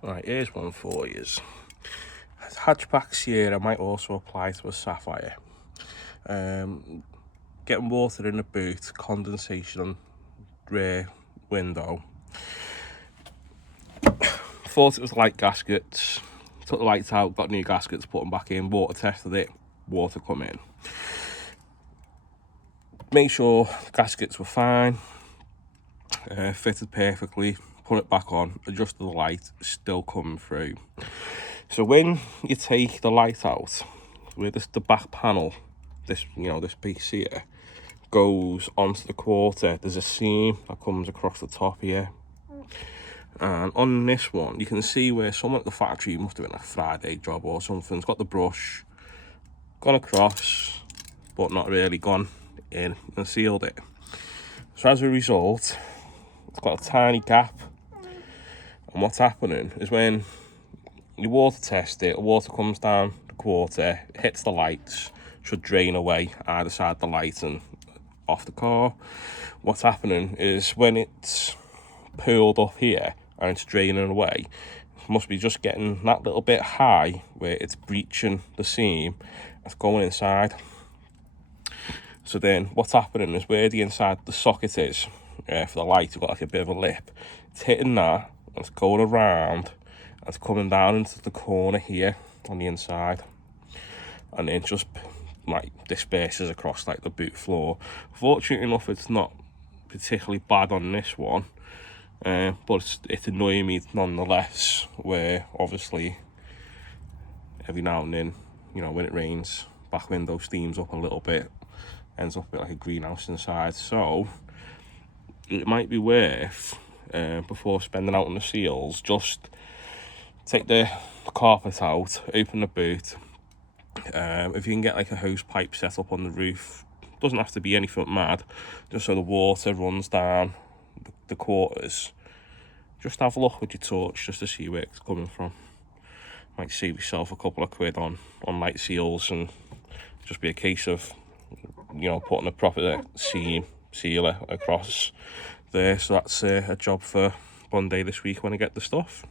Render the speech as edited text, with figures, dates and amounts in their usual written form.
Right, here's one for you. Hatchback Sierra might also apply to a Sapphire. Getting water in the boot, condensation on rear window. Thought it was light gaskets. Took the lights out, got new gaskets, put them back in, water tested it, water come in. Make sure gaskets were fine, fitted perfectly, put it back on, adjusted the light, still coming through. So when you take the light out, with the back panel, this piece here goes onto the quarter, there's a seam that comes across the top here. And on this one, you can see where someone at the factory, must have been a Friday job or something, it's got the brush, gone across, but not really gone in and sealed it. So as a result, it's got a tiny gap. And what's happening is when you water test it, the water comes down the quarter, hits the lights, should drain away either side of the light and off the car. What's happening is when it's pooled up here and it's draining away, it must be just getting that little bit high where it's breaching the seam, it's going inside. So then what's happening is where the inside the socket is for the light, you've got like a bit of a lip, it's hitting that and it's going around and it's coming down into the corner here on the inside, and then just like disperses across like the boot floor. Fortunately enough, it's not particularly bad on this one, but it's annoying me nonetheless, where obviously every now and then, when it rains, back window steams up a little bit, ends up a bit like a greenhouse inside. So it might be worth, before spending out on the seals, just take the carpet out, open the boot. If you can get like a hose pipe set up on the roof, doesn't have to be anything mad, just so the water runs down the quarters. Just have a look with your torch just to see where it's coming from. Might save yourself a couple of quid on light seals, and just be a case of putting a proper sealer across there. So that's a job for one day this week when I get the stuff.